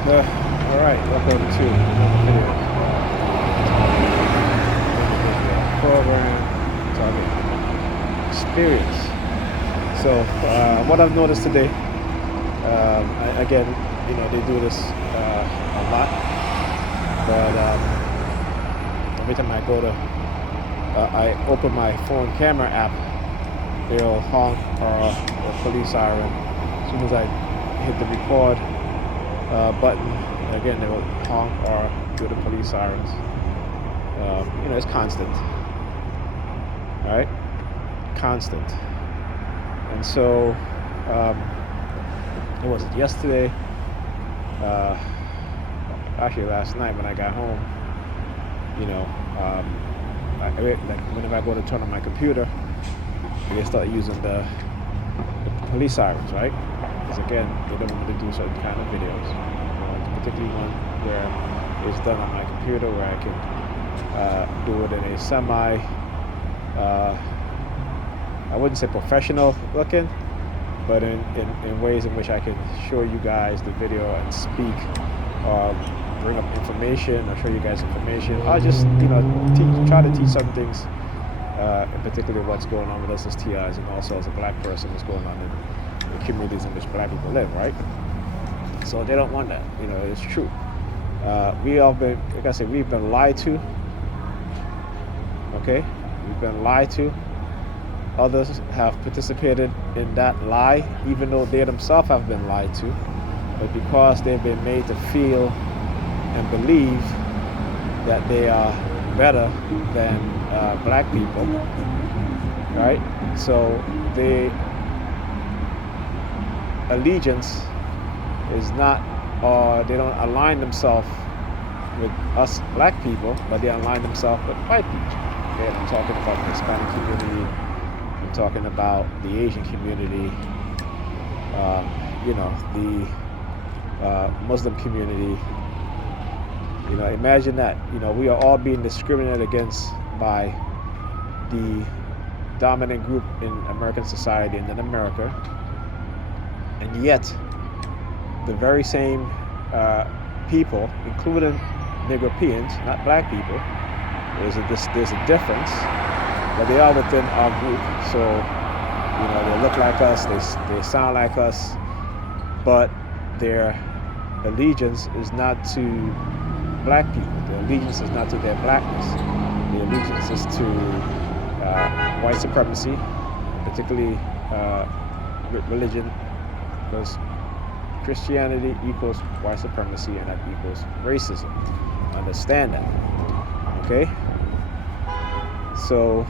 All right, welcome to another video. Program, target experience. So, what I've noticed today, again, they do this a lot, but every time I open my phone camera app, they'll honk or a police siren. As soon as I hit the record button, again they will honk or do the police sirens. It's constant. All right, constant. And so, it was yesterday. Actually, last night when I got home, whenever I go to turn on my computer, they start using the police sirens, right? Because again, they don't want to do certain kind of videos, particularly one where it's done on my computer, where I can do it in a semi, I wouldn't say professional looking, but in ways in which I can show you guys the video and speak, bring up information or show you guys information. I'll just try to teach some things, in particular what's going on with us as TIs, and also as a black person, what's going on in the communities in which black people live, right? So they don't want that. It's true. We all been, like I said, we've been lied to. Okay, we've been lied to. Others have participated in that lie, even though they themselves have been lied to. But because they've been made to feel and believe that they are better than black people, right? So their allegiance is not, or they don't align themselves with us black people, but they align themselves with white people. Okay, I'm talking about the Hispanic community. I'm talking about the Asian community. The Muslim community. Imagine that. We are all being discriminated against by the dominant group in American society and in America, and yet the very same people, including Negropeans, not black people, there's a difference, but they are within our group. So they look like us, they sound like us, but their allegiance is not to black people. Their allegiance is not to their blackness. The allegiance is to white supremacy, particularly religion, because Christianity equals white supremacy, and that equals racism. Understand that, okay? So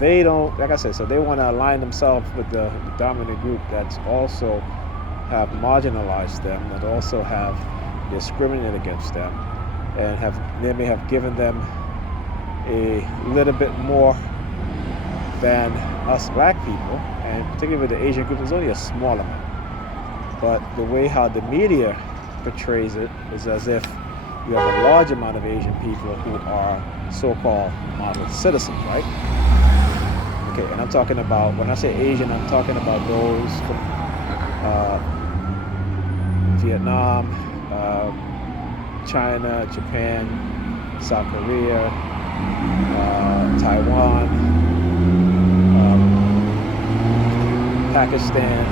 they don't, like I said, so they want to align themselves with the dominant group that's also have marginalized them, that also have discriminated against them, and they may have given them a little bit more than us black people, and particularly with the Asian group, there's only a small amount. But the way how the media portrays it is as if you have a large amount of Asian people who are so-called model citizens, right? Okay, and I'm talking about, when I say Asian, I'm talking about those from Vietnam, China, Japan, South Korea, Taiwan, Pakistan,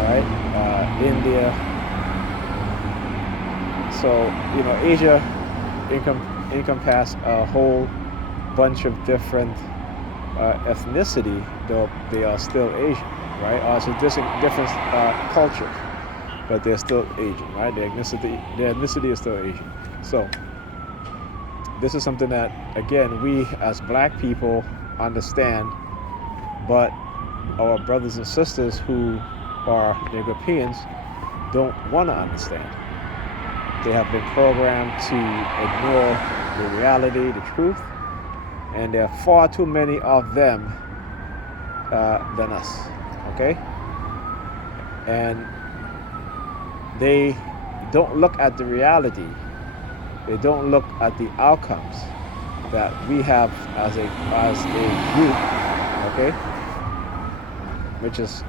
right? India. So Asia encompass a whole bunch of different ethnicity, though they are still Asian, right? Or it's a different culture, but they're still Asian, right? Their ethnicity is still Asian. So this is something that, again, we as black people understand, but our brothers and sisters who are Negropeans don't want to understand. They have been programmed to ignore the reality, the truth, and there are far too many of them than us, okay? And they don't look at the reality. They don't look at the outcomes that we have as a group, okay? Which is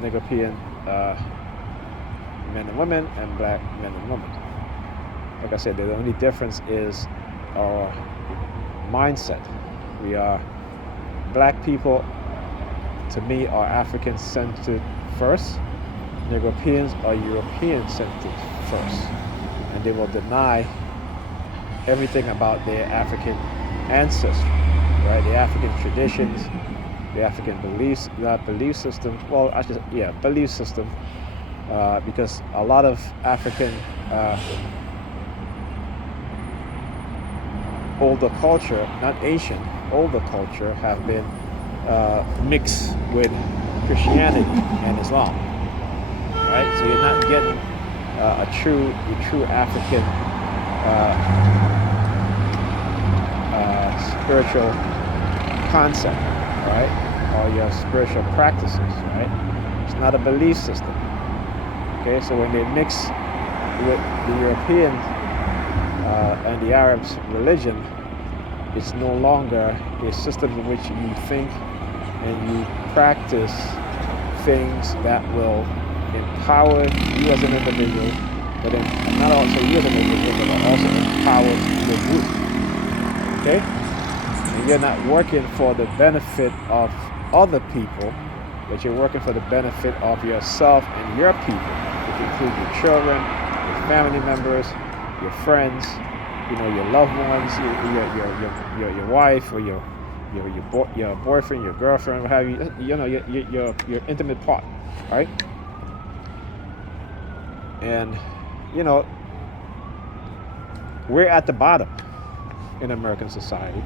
Negropean men and women and black men and women. Like I said, the only difference is our mindset. We are black people, to me, are African-centered first. Europeans are European-centered first. And they will deny everything about their African ancestry, right? The African traditions, the African beliefs, not belief system. Well, actually, yeah, belief system, because a lot of African older culture, not ancient, older culture, have been mixed with Christianity and Islam, right? So you're not getting a true African spiritual concept, right? Or your spiritual practices, right? It's not a belief system. Okay, so when they mix with the European and the Arabs' religion, it's no longer a system in which you think and you practice things that will empower you as an individual, but then not also you as an individual, but also empower the group. Okay? And you're not working for the benefit of other people, but you're working for the benefit of yourself and your people, which include your children, your family members, your friends, your loved ones, your wife, or your boyfriend, your girlfriend, what have you, your intimate part, right? And we're at the bottom in American society.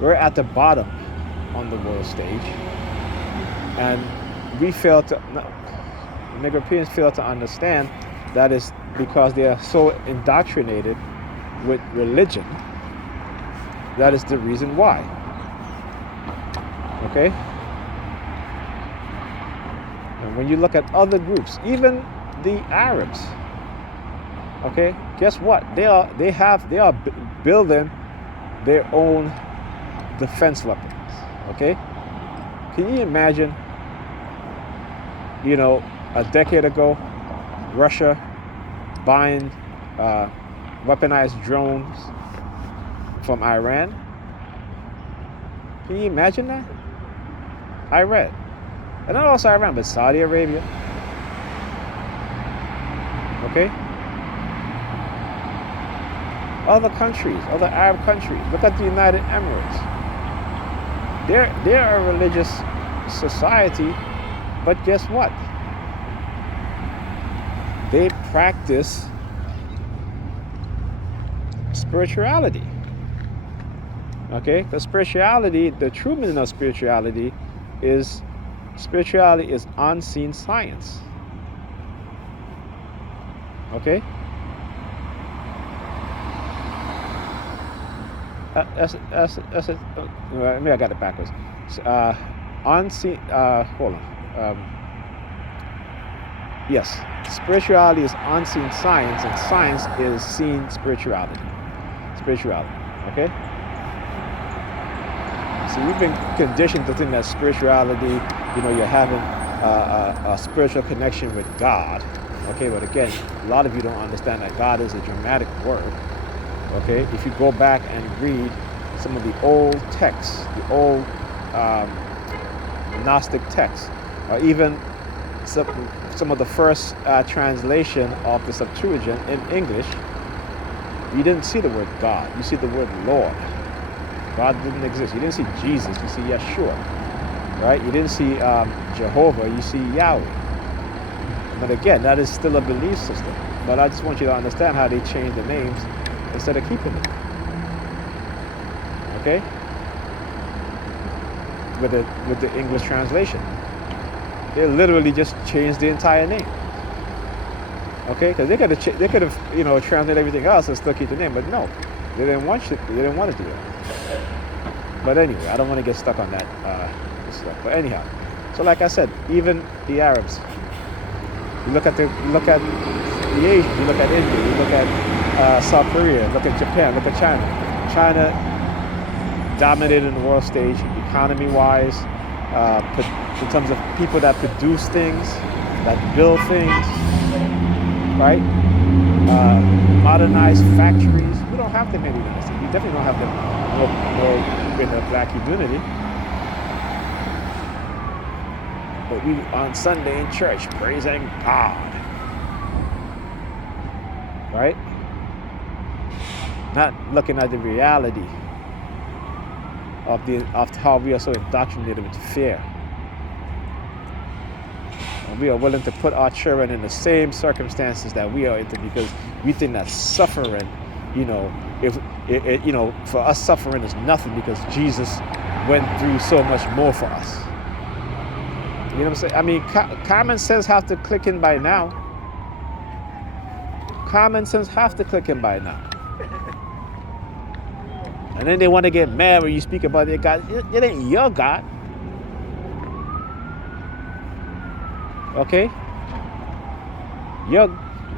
We're at the bottom on the world stage, and Europeans fail to understand that is because they are so indoctrinated with religion. That is the reason why. Okay? And when you look at other groups, even the Arabs, okay, guess what? They are building their own defense weapons. Okay? Can you imagine, a decade ago, Russia buying weaponized drones from Iran? Can you imagine that? Iran. And not also Iran, but Saudi Arabia. Okay? Other countries, other Arab countries. Look at the United Emirates. They're a religious society, but guess what? They practice spirituality. Okay? Because spirituality, the true meaning of spirituality is unseen science. Okay? Maybe I got it backwards. Unseen. Hold on. Yes, spirituality is unseen science, and science is seen spirituality. Spirituality. Okay. So you've been conditioned to think that spirituality, you're having a spiritual connection with God. Okay, but again, a lot of you don't understand that God is a dramatic word. Okay, if you go back and read some of the old texts, the old Gnostic texts, or even some of the first translation of the Septuagint in English, you didn't see the word God. You see the word Lord. God didn't exist. You didn't see Jesus. You see Yeshua. Right? You didn't see Jehovah. You see Yahweh. But again, that is still a belief system. But I just want you to understand how they changed the names instead of keeping them. Okay? With the English translation. They literally just changed the entire name. Okay? Because they could have translated everything else and still keep the name, but no. They didn't want to do it. But anyway, I don't want to get stuck on that stuff. But anyhow, so like I said, even the Arabs, you look at the Asians, you look at India, you look at South Korea, look at Japan, look at China. China dominated the world stage economy-wise, in terms of people that produce things, that build things. right? Modernized factories. We don't have them anymore. We definitely don't have them more in the black community. But we on Sunday in church praising God, right? Not looking at the reality of how we are so indoctrinated with fear. And we are willing to put our children in the same circumstances that we are into because we think that suffering, for us suffering is nothing because Jesus went through so much more for us. You know what I'm saying? I mean, common sense have to click in by now. Common sense have to click in by now. And then they want to get mad when you speak about their God. It ain't your God. Okay?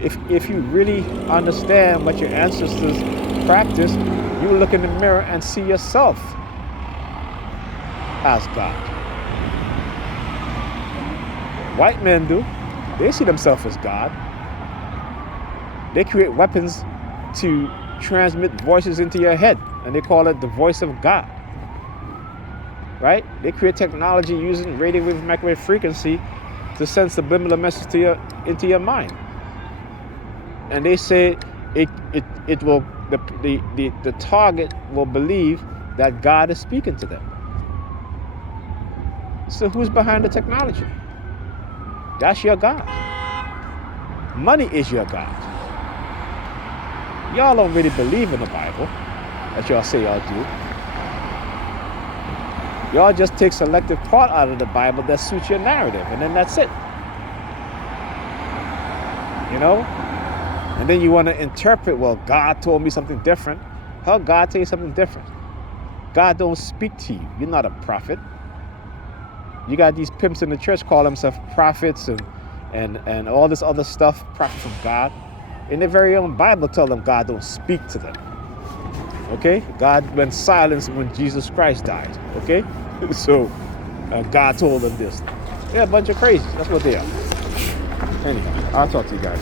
If you really understand what your ancestors practiced, you will look in the mirror and see yourself as God. White men do. They see themselves as God. They create weapons to transmit voices into your head, and they call it the voice of God. Right? They create technology using radio wave microwave frequency to send subliminal message into your mind. And they say it will the target will believe that God is speaking to them. So who's behind the technology? That's your God. Money is your God. Y'all don't really believe in the Bible, that y'all say y'all do. Y'all just take selective part out of the Bible that suits your narrative, and then that's it. You know? And then you want to interpret, well, God told me something different. How God tell you something different? God don't speak to you. You're not a prophet. You got these pimps in the church call themselves prophets and all this other stuff, prophets of God. In their very own Bible tell them God don't speak to them. Okay? God went silent when Jesus Christ died. Okay? So God told them this. They're a bunch of crazies. That's what they are. Anyhow, I'll talk to you guys.